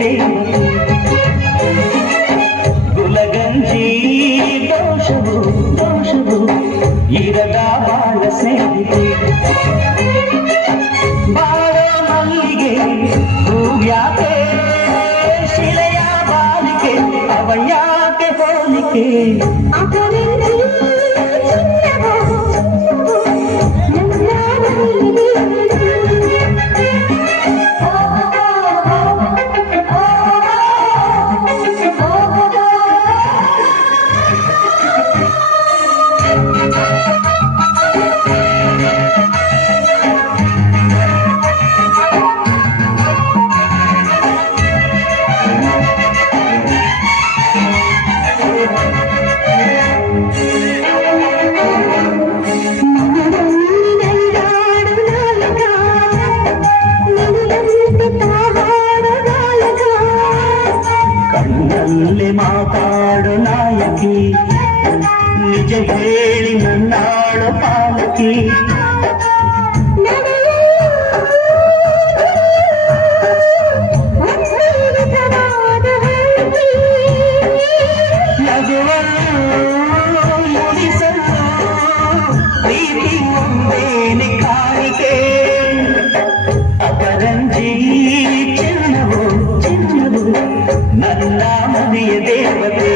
ದೇವತೆ ಗುಲಗಂಜಿ ದೋಷವು ದೋಷವು ಇರದ ಬಾಳ ಸೇರಿದೆ ಬಾರೋ ಮಲ್ಲಿಗೆ ಹೂವ್ಯಾಕೆ ಶಿಲೆಯ ಬಾಲಿಕೆ ಅವಯಾಕೆ ಹೋಲಿಕೆ ಕಣ್ಣಲ್ಲಿ ಮಾತಾಡು ನಾಯಕಿ ನಿಜ ಹೇಳಿ ನನ್ನಾಡು ಪಾಲಕಿ ನಗುವನ್ನು ಮುಡಿಸಲು ಪ್ರೀತಿ ಒಂದೇನೆ ಕಾಣಿಕೆ ಅಪರಂಜಿ ಚಿನ್ನವು ಚಿನ್ನವು ನನ್ನ ಮನೆಯ ದೇವತೆ